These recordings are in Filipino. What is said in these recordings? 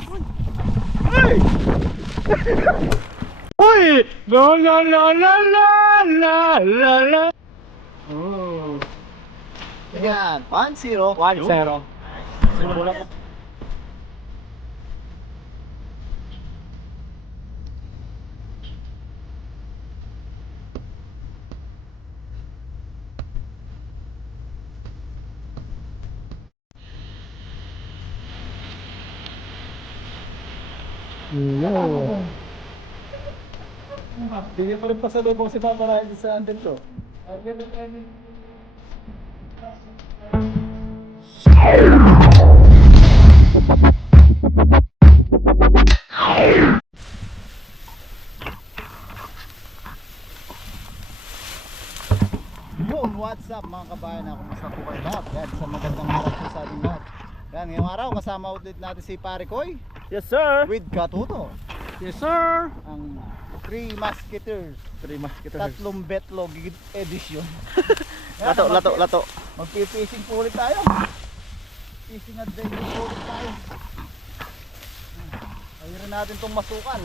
boss! Ay! Uy! La la la la la la la la. Oh. Yan, 1-0. 1-0. No. Hindi pa rin pasalubong si Papa Ryan sa andin to. Yun, what's up mga kabayan? Kumusta po kayo lahat? Yan, sa magandang araw po sa ating lahat. Yan, ngayong araw kasama ulit natin si Pare Koy Yes, sir. with Katuto. Yes, sir. Ang 3 Musketeers, 3 musketeers. tatlong betlog edition. Lato. Magpipishing po ulit tayo. Fishing adventure po ulit tayo. Ayun natin tong masukan.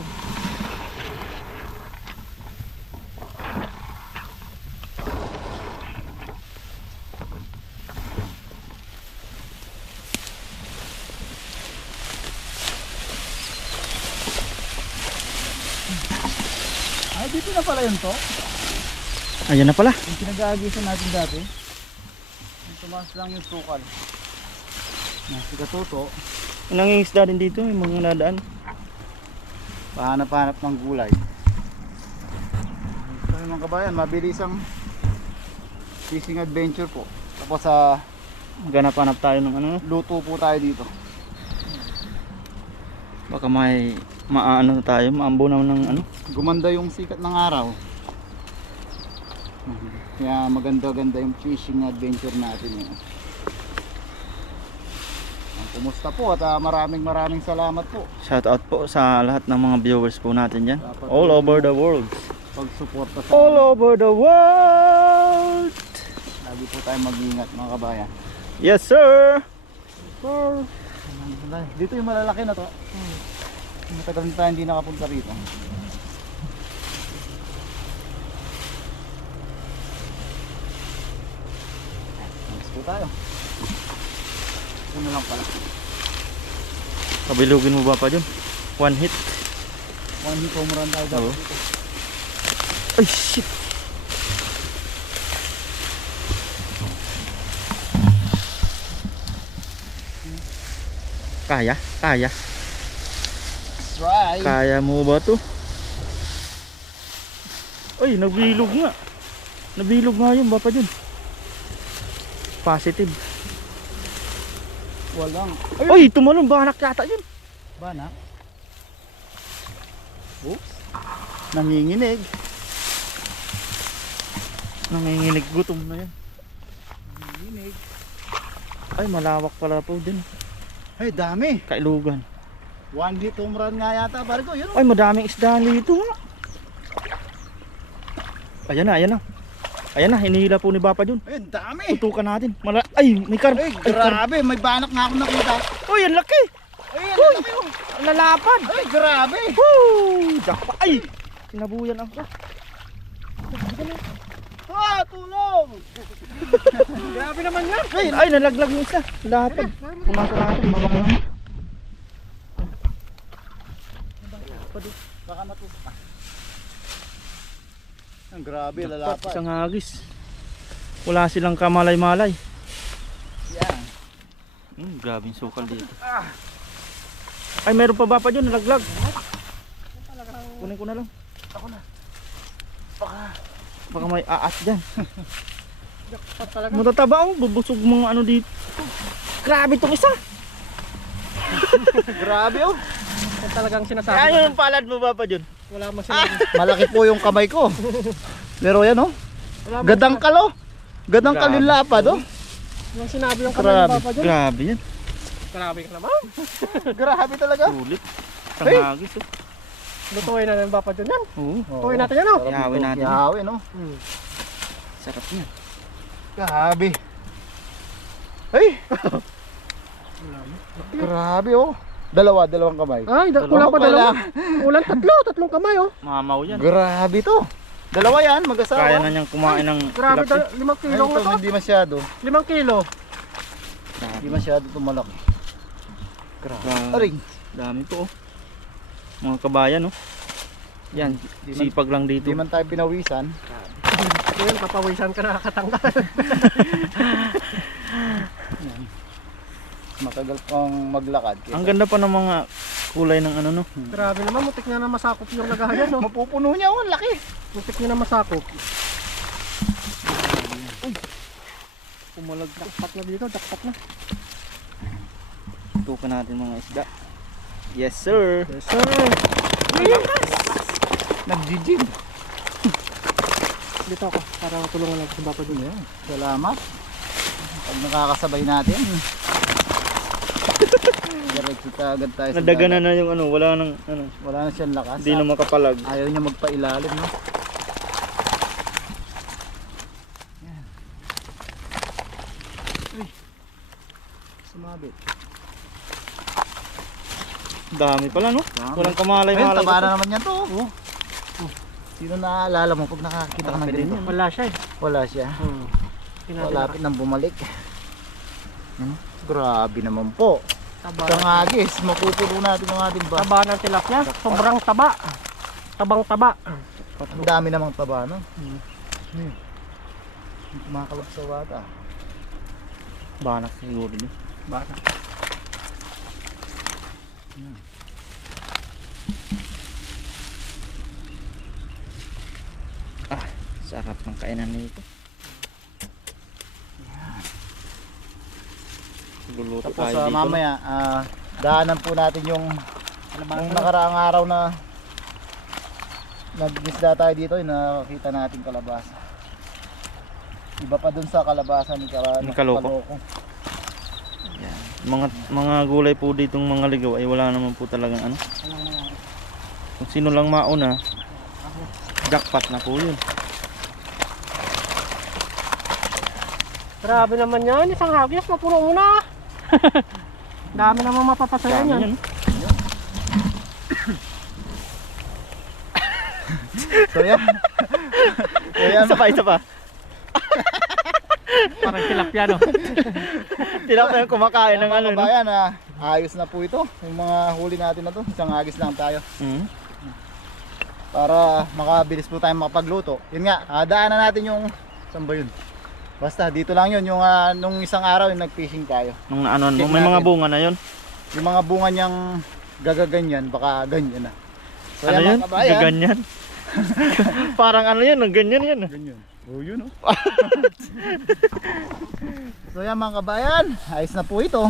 Ay, dito na pala yun to. Ayan na pala. Yung pinag-aagisan natin dati. Yung tumaas lang yung sukal. Si Katuto, Nangingisda din dito, yung mga nadaan. pahanap-hanap ng gulay. So mga kabayan, mabilis ang fishing adventure po. Tapos sa Ganap-hanap tayo ng ano. luto po tayo dito. Baka may maano tayo, maambunaw ng ano. Gumanda yung sikat ng araw. Kaya maganda-ganda yung fishing adventure natin yun. Kumusta po at maraming salamat po. Shout out po sa lahat ng mga viewers po natin dyan. Dapat All po over the world. pagsuporta sa All over the world. lagi po tayo mag-ingat mga kabayan. Yes, sir. Sir. Dito yung malalaki na to. Matagal na tayo hindi nakapunta rito. Next po tayo. Ito na lang pala. Kabilugin mo ba pa dyan? One hit. One hit home run tayo Oo. dito. Ay, shit. Kaya? Try! Kaya mo ba to? Ay, nabilog nga. Nabilog nga yun, bapa dyan. Positive. Walang. Ay, tumalon, banak yata yun. Banak. Oops. Nanginginig. Nanginginig, gutom na yan. Nanginginig. Ay, malawak pala po din. Ay, dami. Kailugan. One hit home run nga yata. Bargo, yun. Ay, madaming isda dito. Ayan na. Ayan na, hinihila po ni Bapa Jun. Ayun, dami. Tutukan natin. Ay, may carp. Ay, Ay, carp. grabe. May banak nga ako nakita. Uy, ang laki. Ay, Uy, ang laki, oh. nalapad. Ay, grabe. Woo! Jackpot. Ay, sinabuyan ako. Ah, tulong. Grabe naman yan. Ay, nalaglag yung isa. Lapad. Pumasok natin. Baka matusta. Ang grabe, Jackpot, lalapad. isang hagis. Wala silang kamalay-malay. Yan. Grabe yung sukal dito. Ay, meron pa Bapa Jun, nalaglag. Kunin ko na lang. Ako na. Baka may aat dyan. Matataba oh, bubusog mga ano dito. Grabe itong isa. Grabe, oh. Yan talagang sinasabi. Kaya yung palad mo Bapa Jun. Wala mo sinabi. Malaki po yung kamay ko. Pero yan, oh. Wala mo Gadang kalo. Gadang Grabe. kalyung lapad, oh. Yung sinabi yung kamay Grabe. ni Papa dyan. Grabe yan. Grabe ka naman. Grabe talaga. Sulit. Isang Hey. hagis oh. Lutuin na ng Papa dyan yan. Oo. Lutuin natin yan, oh. Ihawin natin. Ihawin, oh. Sarap yan. Grabe. Ay. Grabe, oh. Dalawang kamay. Ay, kulang pa Wala. dalawa. Kulang tatlong kamay oh. Mamaw yan. Grabe to. Dalawa yan, mag-asawa. Kaya na niyang kumain ng Grabe, tilapia. 5 kilo Ayun, nga ito, to. hindi masyado. 5 kilo. Hindi masyado tumalaki. Grabe. Aring. Dami to oh. Mga kabayan oh. Yan, sipag lang dito. Hindi man tayo pinawisan. Ngayon, papawisan ka nakakatanggal. Matagal pang maglakad. Ang ganda pa ng mga kulay ng ano no. Grabe naman, mutik na masakop yung lagayan no. Mapupuno niya, oh, laki. Mutik na masakop. Pumalag Dakpat na dito, dakpat na. tukan natin mga isda. Yes sir. Yes sir. Nag-jijig. Dito ako, para tulungan lang sa bapa dun. Salamat. Pag nakakasabay natin. Diretso agad tayo sa Nadagana dagat. na yung ano, wala nang ano, Wala na siyang lakas. hindi na makapalag. Ayaw niya magpailalim, no? Yan. Uy. Sumabit. Dami pala no. Dami. Walang Ayun, kamalay-malay. taba na naman yan to. Oh. Sino naaalala mo pag nakakita ka ng ganito? Wala siya eh. Wala siya. Malapit nang bumalik. Grabe naman po. Taba. Isang agis, mapupuno natin ang ating ba? Taba ng tilapia, sobrang taba. Tabang taba. Ang dami namang taba, no? Makalap sa wata. Banak siguro din. Bata. Sarap ng kainan nito. Luluto Tapos tayo dito. mamaya, daanan po natin yung nakaraang araw na nag-isda tayo dito, yung nakakita natin kalabasa. Iba pa dun sa kalabasa ni Kaloko. Yan. Mga gulay po ditong mga ligaw ay wala naman po talagang ano. Kung sino lang mauna, jackpot na po yun. Grabe naman yan, isang hagis, mapuno mo na. Dami naman mapapasaya Dami yan. yan. So yan. Isa pa. Parang tilapia no. Tilapia yung kumakain ng ano no. Kabayan, ayos na po ito. Yung mga huli natin na to, isang agis lang tayo. Para makabilis po tayo makapagluto. Yun nga, daanan natin yung, saan ba yun? Basta dito lang yun, yung nung isang araw yung nag-fishing tayo. Nung ano, Check may mga natin. bunga na yun. Yung mga bunga niyang gagaganyan, baka ganyan na. So, Ano yan, yun? mga kabayan. Gaganyan. Parang ano yun, ganyan yan. Ganyan. Oh, yun oh. So yan mga kabayan, ayos na po ito.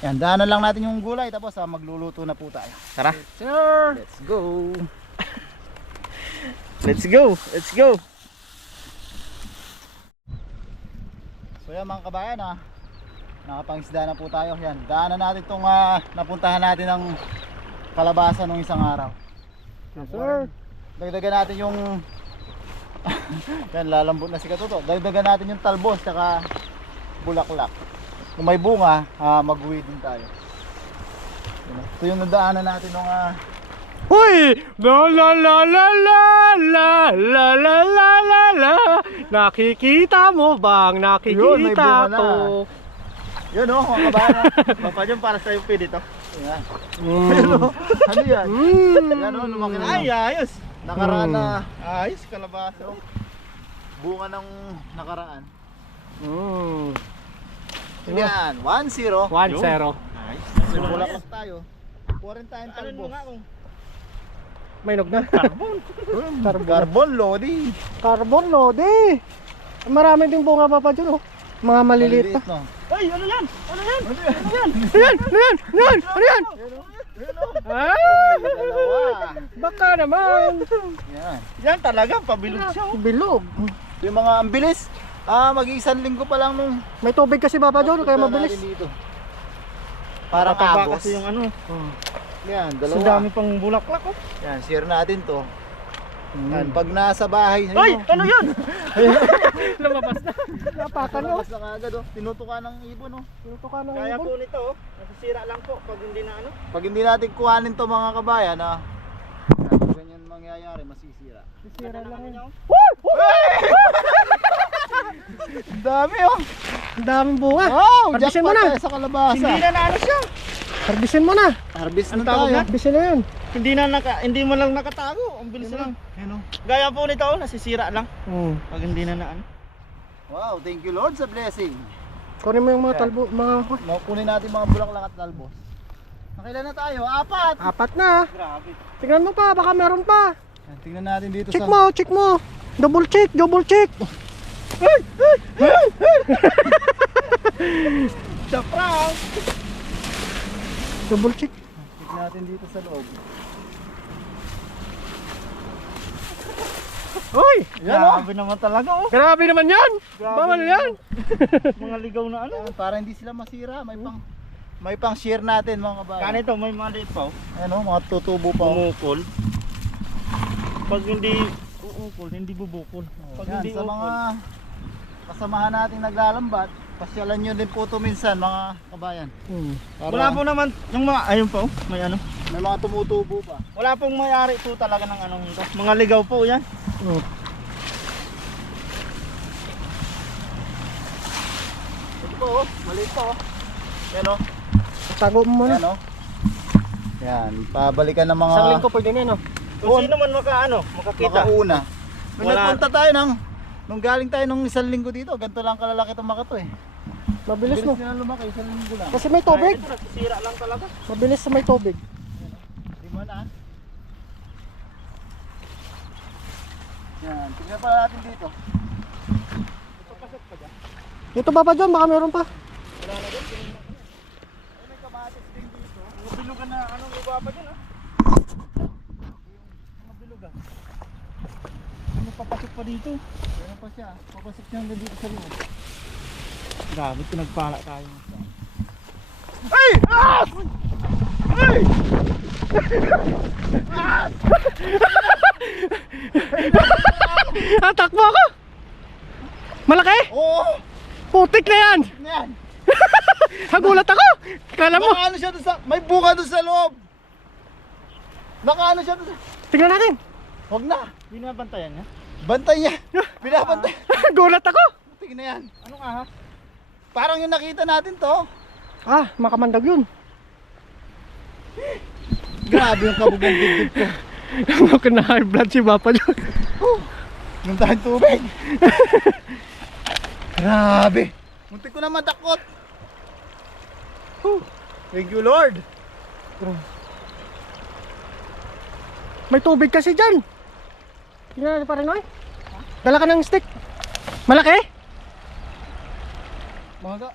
Yan, daanan lang natin yung gulay tapos magluluto na po tayo. Tara. Sir. Let's go. Let's go. Let's go. So yan mga kabayan, nakapangisda na po tayo. Yan, daanan natin itong napuntahan natin ng kalabasa nung isang araw. Yes, sir. Dagdagan natin yung yan, lalambot na si Katoto. Dagdagan natin yung talbos tsaka bulaklak. Kung may bunga, mag-uwi din tayo. Yan, ito yung nadaanan natin nung Hoy! La la la la la la la la la la la. Nakikita mo bang Yun, may bunga nakikita na. ko? yun oh, mga kabayan. Papa dyan para sa UP dito. Yan. Mm. Ano yan? Mm. Yan oh, lumaki na. Ay, ayos. Nakaraan na. Ayos, kalabasa. Oh. Bunga ng nakaraan. Mm. Yan, 1-0. 1-0. Ayos. Bulaklak tayo. 40 tayong talbos. May nog na. Carbon. Carbon loading. Carbon lodi. Marami din bunga pa dyan oh. Mga maliliit pa. no? Ay, ano yan? Ano yan? Ano yan? Ano yan? Ano yan? Ano yan? Ah! Dalawa. Baka naman. Yan. Yan talaga, pabilog siya. Oh. Bilog. Yung mga ambilis. Mag-iisang linggo pa lang nung May tubig kasi Papa John, kaya punta mabilis. natin dito. Para Mataba kabos. kasi yung ano. Yan, Ang dalawa. dami pang bulaklak oh. Yan, share natin to. Yan, pag nasa bahay, Hoy! Ano yun? Lumabas na. Napakan oh. Labas na kagad oh. Tinutukan ng ibon oh. Tinutukan ng Kaya ibon. po nito, oh. Nasisira lang po pag hindi na ano. Pag hindi natin kuhanin to mga kabayan ah. Ganyan mangyayari, masisira. Sisira lang yun. Ang dami oh. Ang daming bunga. Wow, Harbisin jackpot mo na. tayo sa kalabasa. Hindi na ano siya. Harbisin mo na. Harvest Ano na tawag tayo. na? Harbisin na yun. Hindi mo lang nakatago. Ang bilis lang. Ano? Gaya po nito, oh. Nasisira lang pag hindi na ano. Wow, thank you Lord sa blessing. Kunin mo yung mga talbo, mga Kunin natin mga bulaklak at talbos. Nakailan na tayo? 4. apat na. Grabe. Tingnan mo pa, baka meron pa. Tingnan natin dito Check sa... mo, check mo. Double check, double check. The prank! Double check. Check natin dito sa loob. Hoy! Yan oh. Grabe naman talaga, oh. Grabe naman yan. Grabe Bawal naman. yan. Mga ligaw na ano. Yan, para hindi sila masira. May pang share natin mga kabayan. Kanito, may maliit pa, oh. Ano, mga tutubo pa. Umukol. Pag hindi uukol, hindi bubukol. Pag Yan, hindi sa mga ukol, kasamahan nating naglalambat, pasyalan nyo din po ito minsan mga kabayan. Para wala po naman, yung mga, ayun po, may ano. may mga tumutubo pa. Wala pong mayari po talaga ng anong ito. Mga ligaw po yan. Ito po oh, maliit pa oh. Yan oh. Tago mo muna. Yan oh. Yan, pabalikan ng mga Isang linggo pwede na, no? Kung sino man makakita. makauna. Nung Wala. nagpunta tayo nung galing tayo nung isang linggo dito, ganito lang kalalaki itong makato eh. Mabilis, no? na lumaki, isang linggo lang. Kasi may tubig. Ito, nasisira lang talaga. Mabilis sa may tubig. Di mo na. Yan, tingnan pa natin dito. Papasok pa dyan. Dito ba pa dyan? Baka meron pa. Wala na din. Ay, may kamatis din dito. Mga bilugan na anong lupa pa dyan, ah. Mga bilugan. Ano papasok pa dito? Meron pa siya. Papasok niya hanggang dito sa loob. Grabe, pinagpala tayo. Ay! Ah! Ay! Takbo ako! Malaki? Oo! Putik na yan! Yan! Nagulat ako! Kala mo! Nakaano siya doon sa... May bunga doon sa loob! Nakaano siya doon sa... Tingnan natin! Huwag na! Binabantayan niya? Bantay niya! Binabantay! Gulat ako! Tingnan na yan! Anong ahas? Parang yung nakita natin to. Ah, makamandag yun. Grabe yung kabugang dibdib ko. Baka na high blood si Papa dyan. Yung tayong tubig. Grabe. Muntik ko na madakot. Thank you Lord. May tubig kasi dyan. Tingnan natin pa rin, oy. Dala ka ng stick. Malaki? Mga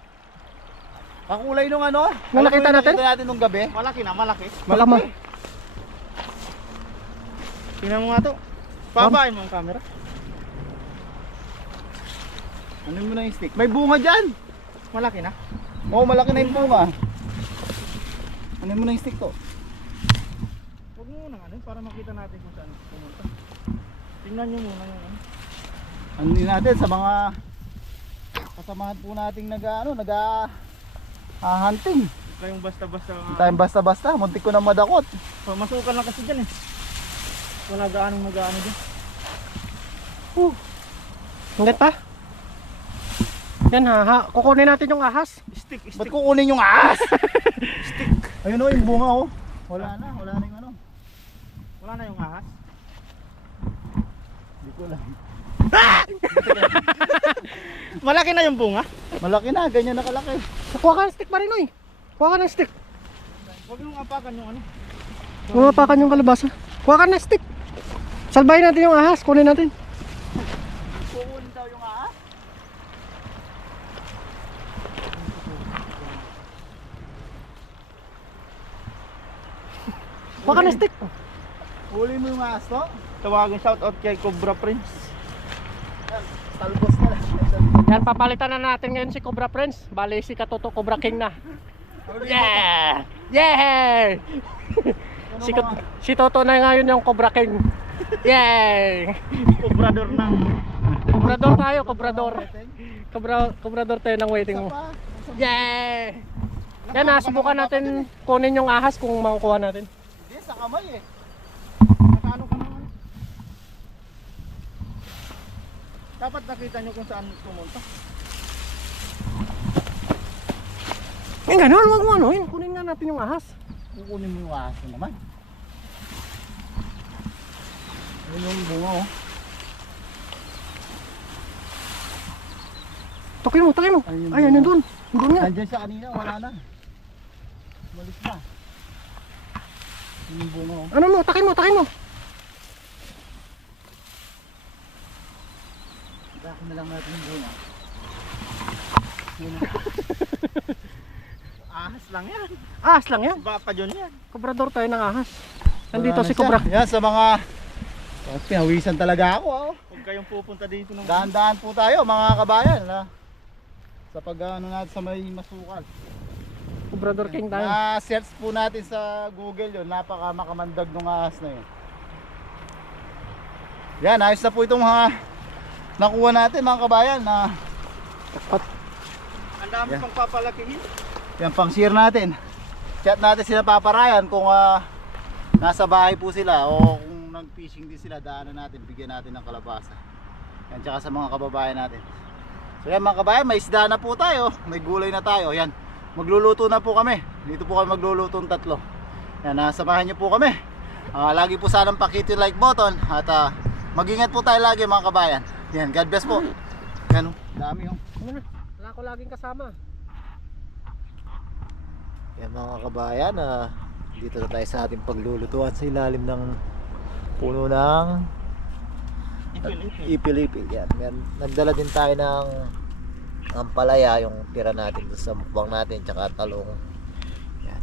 kakulay nung ano? Nung nakita natin? Nakita natin nung gabi. Malaki na, malaki. Baka ma... Tingnan mo nga to. Pabain mo ang camera. Ano mo na yung stick? May bunga dyan. Malaki na. Oo, malaki na yung bunga. Ano mo na yung stick to? Huwag mo muna ano, para makita natin kung saan pumunta. Tingnan nyo muna yung ano. Ano din natin sa mga kasamahan po nating hunting. Kayong basta-basta. Hindi tayong basta-basta, muntik ko na madakot. Masukan lang kasi dyan eh. Wala gaanong nag-ano dyan. Hanggat pa? Yan ha, kukunin natin yung ahas. Stick, Ba't stick. kukunin yung ahas? Stick. Ayun o, yung bunga o. Wala na yung ano. Wala na yung ahas. Hindi ko lang. Malaki na yung bunga. Malaki na, ganyan na kalaki. Kuha ka ng stick pa rin, oy. Kuha ka ng stick. Huwag yung apakan yung ano. Umapakan yung kalabasa. Kuha ka ng stick. Salbahin natin yung ahas, kunin natin. Kukunin daw yung ahas? Kuha ka ng stick. Huli mo yung ahas to? Tawagin shout out kay Cobra Prince. Yan, talbos na lang. Yan, papalitan na natin ngayon si Cobra Prince. Bali si Katoto Cobra King na. Yeah! Yeah! Si Toto na ngayon yung Cobra King. Yay! Obrador ng Kubrador tayo, kubrador. Kubrador tayo ng waiting mo. Yay! Yan na, subukan natin kunin yung ahas kung makukuha natin. Hindi, sa kamay eh. Nakano ka naman. Dapat nakita nyo kung saan pumunta. Eh ganun, wag mo ano, kunin nga natin yung ahas. Kukunin mo yung ahas mo naman. Ayun yung bunga oh. Tukin mo, tukin mo. Ayun, Ayan, yun doon. Doon nga. Nandiyan siya kanina, wala na. Malis na. Yun yung bunga oh. Ano mo, takin mo, takin mo. Baka na lang natin yung bunga. Yun na. Ahas lang yan. Ahas lang yan. Baka yun yan. Kubrador tayo ng ahas. Nandito Wala si na siya. Kubra. Yan sa mga... Pinawisan talaga ako oh. Huwag kayong pupunta dito ng Dahan-dahan po tayo mga kabayan na sa pag ano natin sa may masukal. Kubrador King tayo. Na-search po natin sa Google yun, napaka makamandag ng ahas na yun. Yan, ayos na po itong mga nakuha natin mga kabayan na Ang dami Yeah. pang papalakihin. yan pang share natin. Chat natin sila Papa Ryan kung nasa bahay po sila o kung nag-fishing din sila, daanan natin, bigyan natin ng kalabasa. Yan, tsaka sa mga kababayan natin. So yan mga kabayan, may isda na po tayo, may gulay na tayo. Yan, magluluto na po kami. Dito po kami magluluto ng tatlo. Yan, samahan niyo po kami. Lagi po sanang pakit yung like button at mag-ingat po tayo lagi mga kabayan. Yan, God bless po. Yan, dami yung. Wala ko laging kasama. Yan mga kabayan, dito na tayo sa ating paglulutuan sa ilalim ng puno ng ipil-ipil. Yan. Nagdala din tayo ng ampalaya, yung tira natin sa mukbang natin, tsaka talong. Yan.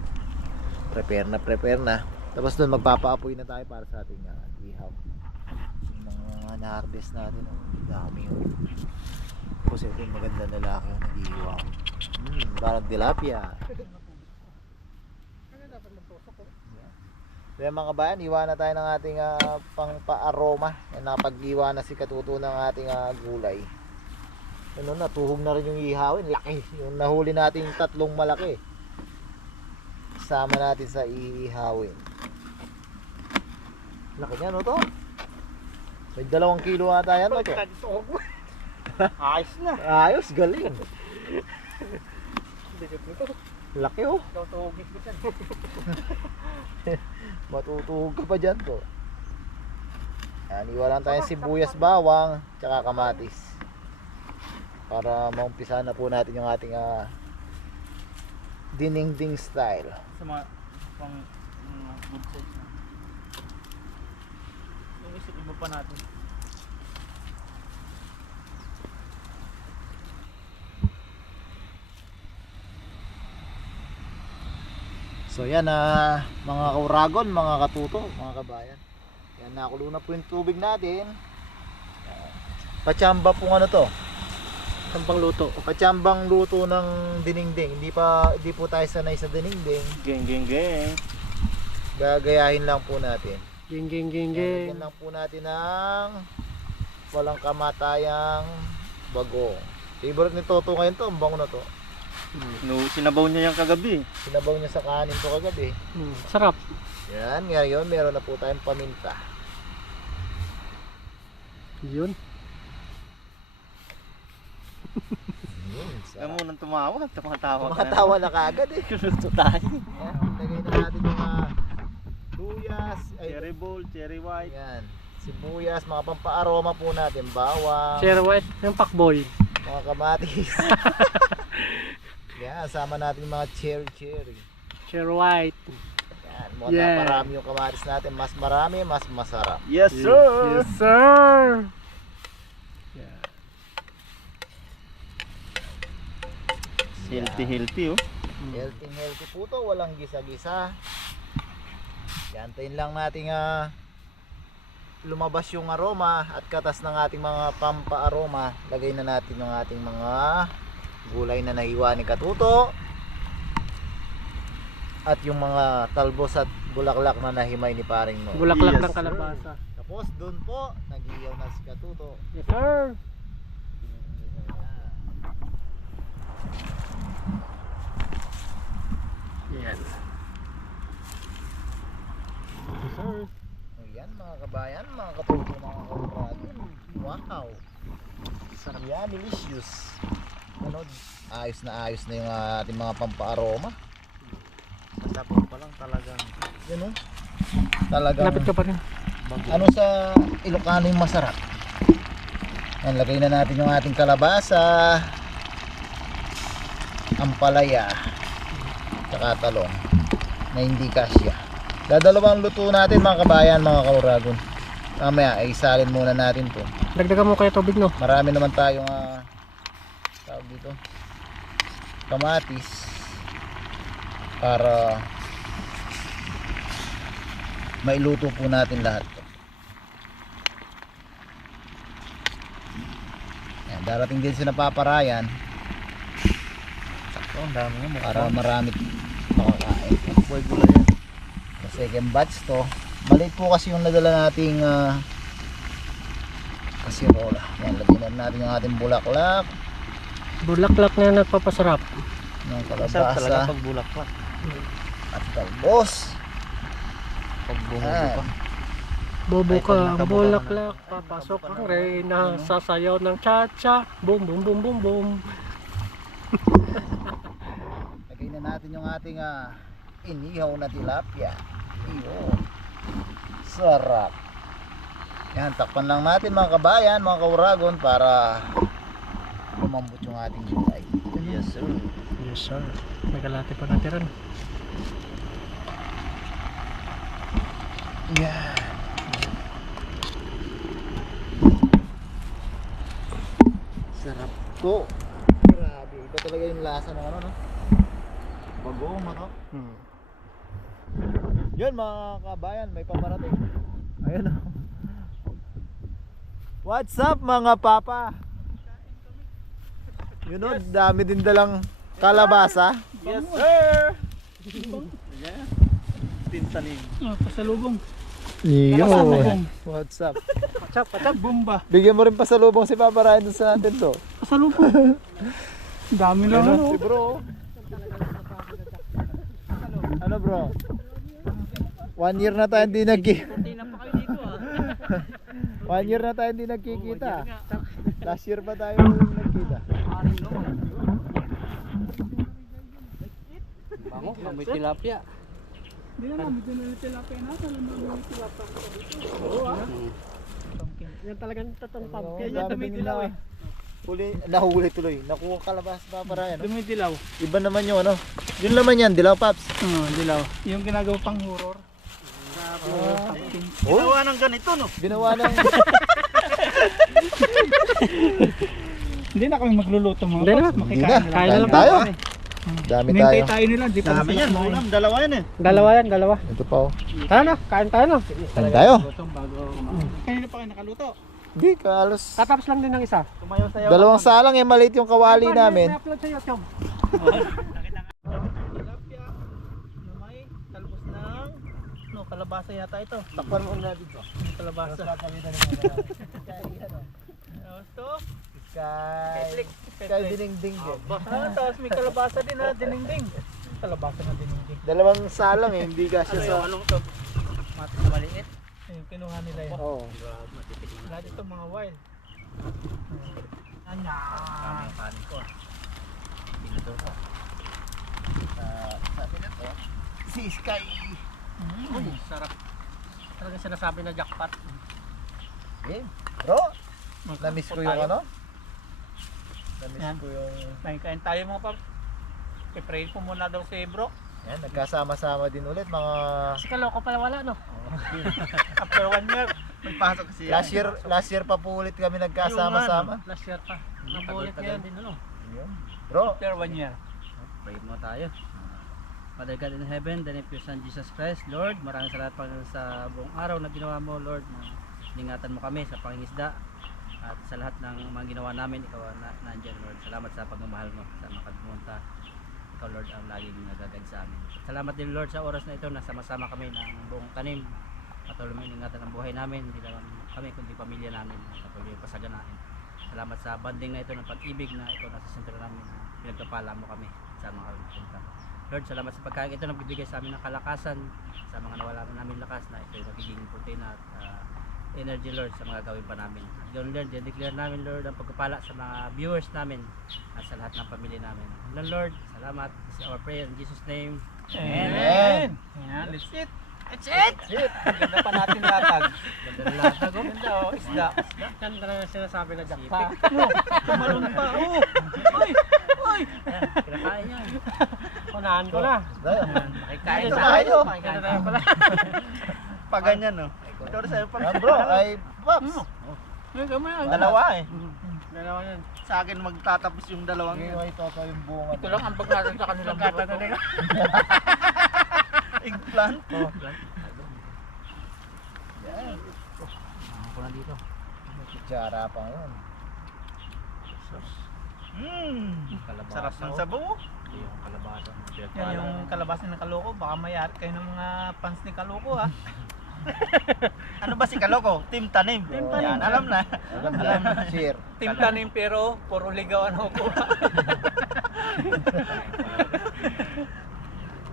Prepare na. Tapos doon magpapaapoy na tayo para sa ating ihaw. Yung mga na-harvest natin, dami yun. Tapos ito yung maganda na lalaki yung nag-iiwaw. Parang tilapia. Kaya mga kabayan, iwan na tayo ng ating pang-pa-aroma. Napag-iwan na si Katuto ng ating gulay. Ano, natuhog na rin yung ihawin. Laki. Yung nahuli natin tatlong malaki. Sama natin sa ihawin. Laki niya, no to? May 2 kilo ata yan, no? Ayos na. Ayos, galing. Laki, oh. Matutuhog ka pa dyan to. Yan, iwalan tayong sibuyas, bawang, tsaka kamatis para maumpisa na po natin yung ating dinengdeng style. Sa mga pang good size na. Yung isip iba pa natin. So yan mga kauragon, mga katuto, mga kabayan. Yan, nakulo na po yung tubig natin. Patsamba po ano to? Sampang luto. Patsambang luto ng dinengdeng. Hindi po tayo sanay sa dinengdeng. Geng. Gagayahin lang po natin. Ging. Lagyan lang po natin ng walang kamatayang bagong. Favorite ni Toto ngayon to, ang bango na to. No, sinabaw niya yung kagabi. Sinabaw niya sa kanin to kagabi. Sarap. Yan, ngayon meron na po tayong paminta. Yun. Kaya mo nang tumawa, tumatawa Tumatawa na kagad eh. Luto tayo. Yan, lagay na natin yung luyas, Cherry ball, cherry white. yan, sibuyas, mga pampaaroma po natin, bawang, Cherry white. Yung pakboy. mga kamatis. Yan, sama natin yung mga cherry. Cherry white. Yan, mga Yeah. naparami yung kamatis natin, mas marami, mas masarap. Yes, sir. Yes, sir. Yeah. Healthy, oh. Healthy po to, walang gisa-gisa. Yan, tayin lang natin lumabas yung aroma at katas ng ating mga pampaaroma. Lagay na natin yung ating mga gulay na nahiwa ni Katuto at yung mga talbos at bulaklak na nahimay ni Paring Mo. Bulaklak Yes, ng sir. kalabasa. Tapos doon po, nag-iyaw na si Katuto. Yes, sir. Yan. Yes, sir. Ayan mga kabayan, mga Katuto, mga kaurado. Wow! Sarap yan, delicious. Ano, ayos na yung ating mga pampaaroma. Sa sabaw pa lang talagang Yan o. Talagang Lapit ka pa rin. ano sa Ilocano yung masarap. Yan, lagay na natin yung ating kalabasa, ampalaya, tsaka talong na hindi kasya. Dadalawang luto natin mga kabayan, mga kauragon. Mamaya ay isalin muna natin to. Dagdagan mo kaya tubig, no? Marami naman tayong tawag dito, kamatis para mailuto po natin lahat to. Yan, darating din si napaparayan sakto, ang dami nga para marami makakain. Boy gulay yan. Sa second batch to, maliit po kasi yung nadala nating kasirola. Yan, lagyan na natin yung ating bulaklak Bulaklak na nagpapasarap. ng Masarap talaga kalabasa pag bulaklak. at talbos. Pag bumubo Yan. pa. Bobo Ay, pag ka, nakabuka bulaklak, ka na. papasok Nakabuka ang na. reyna, Ano? sasayaw ng cha-cha, boom, boom, boom, boom, boom. Lagay na natin yung ating inihaw na tilapia. Iyon. Sarap. Yan, takpan lang natin mga kabayan, mga kauragon para lumambot yung ating gulay. Yes sir. Yes, sir. May kalate pa natira. Yan. Sarap to. Grabe, iba talaga yung lasa ng ano, no? Bagoong maka. Yun mga kabayan, may paparating. Ayun o. What's up mga papa? Yun o, dami din dalang kalabasa. Yes sir. Yeah. Tintanig. Pasalubong. Yun. What's up? Pachak, bomba. Bigyan mo rin pasalubong si Papa Ryan dun sa atin to. Pasalubong. Dami na Ano? Si bro. Ano bro? 1 year na tayo hindi Hindi na pa kayo dito, 1 year na tayo hindi nagkikita. Last year pa tayo nagkita. Bango, may tilapia. Hindi naman, medyo na tilapia na. Alam mo yung tilapia ko dito. Oo. Yan talagang totoong pumpkin. Yan tumidilaw eh. Nahuli tuloy. Nakuha kalabas Papa Ryan. No? Dumidilaw. Iba naman yung ano. Yun naman yan, dilaw paps. Oo, dilaw. Yung ginagawa pang horror. Pumpkin. Ginawa ng ganito no. Ginawa ng Hindi na kami magluluto mga Hindi na. paps. Hindi Makikain na. na lang. Kain na lang tayo. kami. Dami Hinintay tayo. tayo nila. Di pa Dami sila yan, kumain. ulam, dalawa yan eh. Dalawa yan, dalawa. Ito pa oh. Tara na, kain tayo no. Kain tayo. Gutom bago kumain. Kanina pa kayo nakaluto. Hindi, kalos. Tatapos lang din ng isa. Tumayo sayo. Dalawang salang eh, maliit yung kawali namin. May upload sa YouTube. Tilapia na may talbos ng no, kalabasa yata ito. Takpan mo na dito. Kalabasa. Tapos to. Sky dinengding din. Tapos may kalabasa din ha, dinengding. Kalabasa na dinengding. Dalawang salang eh, hindi kasya Ano sa... yung anong to? Matik na maliit. Ayun, kinuha nila yun. Oo. Lahat ito mga wild. Anya. Kami ang kanin ko. Pinador ko. Sabi na to, si Sky. Uy, sarap. Talaga sinasabi na jackpot. Eh, bro, na-miss ko yung ano? Na-miss Yan. ko yung... Kain tayo mga paps. I-pray po muna daw si bro. Yan, nagkasama-sama din ulit mga... Kasi kaloko pala wala no. After 1 year. May pasok kasi Last year pa po ulit kami nagkasama-sama. Last year pa. Nabulit ngayon din ano. Yun. Bro, After 1 year. Pray mo tayo. Father God in heaven, the name of your Son Jesus Christ, Lord, maraming salamat Panginoon sa buong araw na ginawa mo, Lord, na iningatan mo kami sa pangingisda at sa lahat ng mga ginawa namin, ikaw nandiyan, Lord. Salamat sa pagmamahal mo sa mga pagpumunta. Ikaw, Lord, ang laging nagagad sa amin. Salamat din, Lord, sa oras na ito na sama-sama kami ng buong tanim patuloy mo ingatan ang buhay namin, hindi lang kami kundi pamilya namin, patuloy yung pasaganain. Salamat sa banding na ito ng pag-ibig na ito nasa sentro namin na pinagkapala mo kami sa mga punta. Lord, salamat sa pagkain ito na nagbibigay sa amin ng kalakasan sa mga nawala namin lakas na ito yung magiging protein at energy, Lord, sa mga gawin pa namin. At yun, Lord, declare namin, Lord, ang pagkapala sa mga viewers namin at sa lahat ng pamilya namin. Lord, salamat. This is our prayer in Jesus' name. Amen. Ayan, let's eat. That's it! Ganda pa natin latag. Ganda na lahat ako. Ganda oh, isda. Ganda na sinasabi na jackpot. Tumalon pa. Oh. Oy. Oy. Kinakain yan. Unahan ko na. Makikain Ito na. tayo. Ganda na yun pala. Pag ganyan, no? Ito rin sa'yo, Yan bro, ay Pops. Ay, gamay. Dalawa eh. Dalawa yan. Sa akin magtatapos yung dalawang Hindi yun. ko ito yung bunga. Ito lang ang bag natin sa kanilang buto. Eggplant. Oh. Ako na dito. May kutsara pa ngayon. Kalabasa. Sarap ng sabaw. Ito yung kalabasa. Yan yung kalabasin ng Kaloko. Baka mayari kayo ng mga fans ni Kaloko ha. Ano ba si Kaloko? Team Tanim. Team Tanim. Yan, alam na. Alam na. Share. Team Tanim pero puro ligawan ako.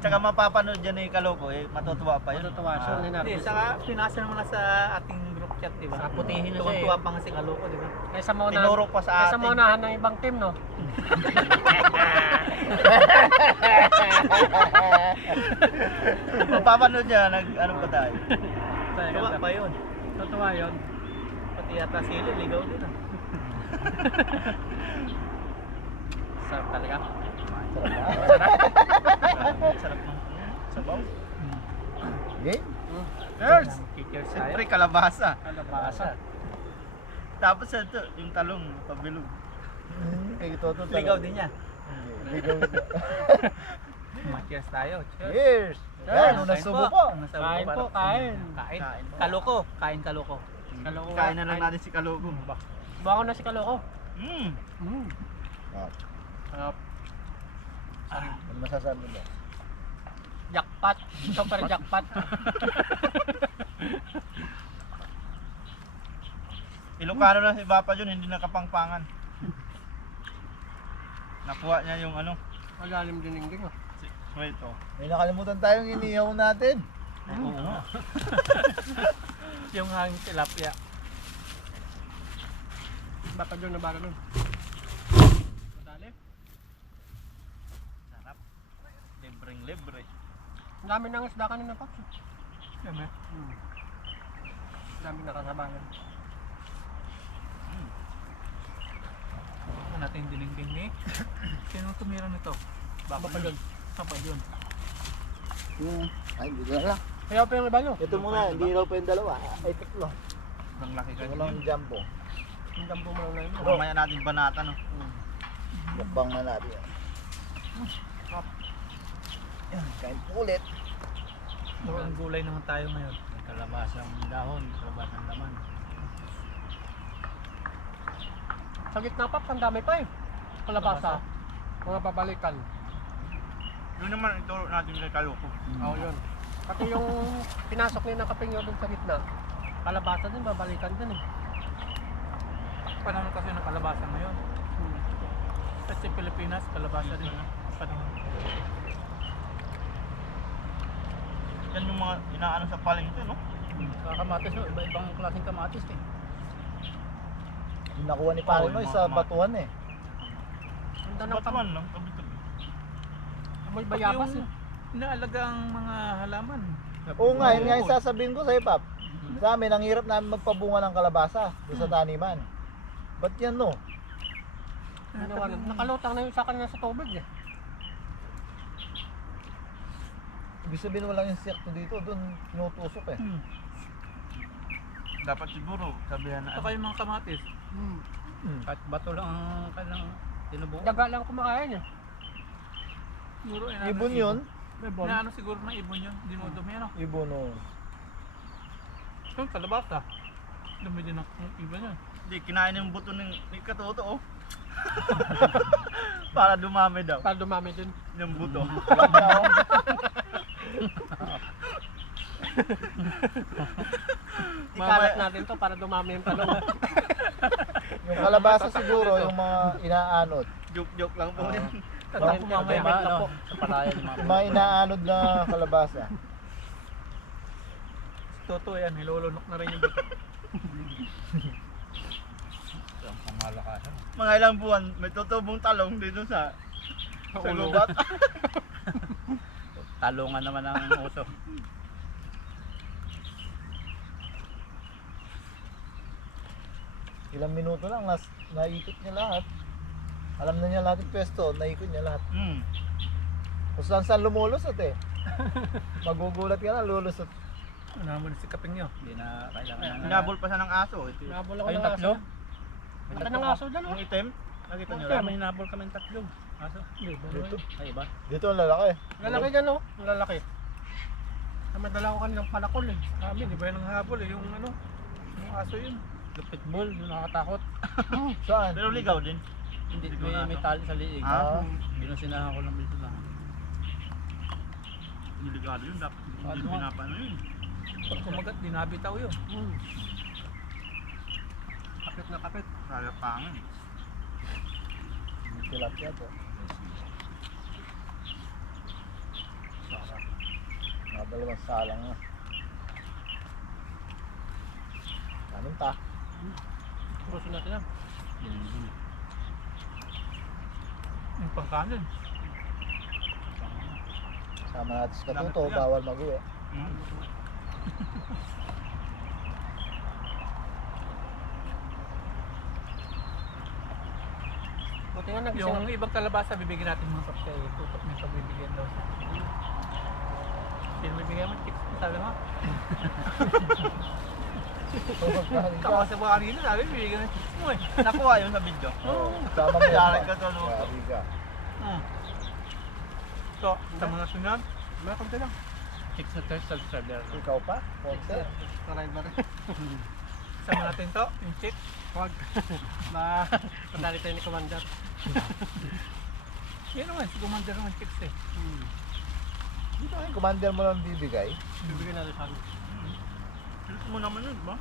Tsaka mapapanood dyan ni Kaloko eh. Matutuwa pa yun. Matutuwa siya. Hindi, saka pinasa naman na sa ating group chat, di ba? Sa putihin na siya eh. Tuwang-tuwa pa nga si Kaloko, di ba? Kaysa mo na. Tinuro pa sa Kaysa atin. mo unahan ng ibang team, no? Mapapanood niya, ano pa tayo? Tuwa pa yun. Totoo yun. Pati yata sila, ligaw din ah. Sarap talaga. Sarap ng sabaw. Game? Girls! Cheers tayo. Siyempre kalabasa. Kalabasa. Tapos ito, yung talong, pabilog. Kay Toto. Ligaw din niya. Ligaw. Cheers tayo. Cheers. Cheers! Yan, unang subo po. Kain po, kain. Kain. Kain po. Kaloko. Kain Kaloko. Kaloko. Kain na lang natin si Kaloko. Baka na si Kaloko. Ah, ano masasabi mo? Jackpot. Super jackpot. Ilocano na si Papa Jun, hindi nakapangpangan. Nakuha niya yung ano. Malalim din yung oh. Wait, oh. May nakalimutan tayong inihaw natin. Oo nga. Yung hangin tilapia. Baka doon na baka doon. Madali. Sarap. Libreng libre. Ang dami ng isda kanina, Pops. Yan eh. Ang dami nakasabayan. Ano natin dinengdeng ni? Sino tumira nito? Baka doon. Papa yun. Ay, hindi na lang. Kaya pa yung iba nyo. Ito muna, hindi raw pa yung dalawa. Ay, tatlo. Ang laki Ito kasi lang yun. yung jumbo. Ang dampo mo lang na yun. Mamaya natin banata, no? Mukbang na natin. Yan, kain po ulit. Mukhang gulay naman tayo ngayon. Kalabasang dahon, kalabasang laman. Sa gitna, Pops, ang dami pa eh. Kalabasa. Mga babalikan. Yun naman, ituro natin kay Kaloko. Oo, yun. Pati yung pinasok nila ng kapingyo doon sa gitna. Kalabasa din, babalikan din eh. Panahon kasi ng kalabasa ngayon. Kasi Pilipinas, kalabasa din. Panahon. Yan yung mga inaano sa palengke, no? Kamatis, no? Iba-ibang klaseng kamatis eh. Yung nakuha ni Pare Noy sa batuhan eh. Ganda ng Batuan lang, tabi-tabi. amoy bayabas eh. Inaalagang mga halaman. Oo nga, yun nga yung sasabihin ko sa'yo, Pap. Sa amin, ang hirap namin magpabunga ng kalabasa doon sa taniman. Ba't yan, no? Nakalutang na yung sa kanila sa tubig eh. Ibig sabihin walang insekto dito, doon tinutusok eh. Dapat siguro, sabihan na. Ito kayo mga kamatis. At bato lang ang kanilang tinubukan. Daga lang kumakain eh. Siguro, Ibon yun? Bebon. Na ano siguro na ibon yun. Dinudumi ano. Ibon, no. Ito, kalabasa. Dumi din ang ibon yun. Hindi, kinain yung buto ng Katoto, oh. Para dumami daw. Para dumami din. Yung buto. Ikalat natin to para dumami yung talong. Yung kalabasa siguro, yung mga inaanod. Joke lang po yan. Tatayin ko mamaya Diba, benta po. sa palayan yung mga Yung mga inaanod na kalabasa. Toto yan, nilulunok na rin yung buto. pamalakasan. Mga ilang buwan, may tutubong talong dito sa gubat. Talungan naman ang uso. Ilang minuto lang, naikot niya lahat. Alam na niya lahat yung pwesto, naikot niya lahat. Kung saan lumulusot eh. Magugulat ka na, lulusot. Ano naman si kaping nyo? Hindi na kailangan ng... Hinabol pa siya ng aso. Nabol ako Ayun ng tatlo? aso. Laki ng aso dyan oh. Yung itim, nakita nyo Kaya lang. may hinabol kami ng tatlo. Aso? Dito, Ay iba? dito ang lalaki. Lalaki dyan oh. Ang lalaki. Madala ko kanilang palakol eh. Amin, iba yung habol eh, yung ano, yung aso yun. Lupit bull, yung nakakatakot. Saan? Pero ligaw din. Hindi, may tali sa liig. Ah. Binusinahan ko lang dito lang. Niligado yun, dapat Ano? pinapano yun. Pag kumagat, dinabitaw yun. Kapit na kapit. Kaya pangin. Tilapia to. Dalawang salang na. Anong ta? Purusin natin yan. Yung pangkanin. Sama natin sa katuto, bawal mag-uwi. Buti nga nagising Yung ako. ibang kalabasa, bibigyan natin mga kapsay. Tutok na yung pagbibigyan daw. Sino bibigyan mo? Chicks mo, sabi mo? Kakasa mo kanina, sabi bibigyan ng chicks mo eh. Nakuha yun sa video. Sama mo. Yari ka sa luto. Yari ka. So, sa mga sunod, meron din lang. Chicks na thirst subscriber. Ikaw pa? Ponce? Taray ba rin? Sama natin to, yung chick. Huwag. Madali tayo ni Commander. Yan naman, si Commander naman chicks eh. Dito yung commander mo lang bibigay. Bibigyan natin sa amin. Mo naman yun, ba?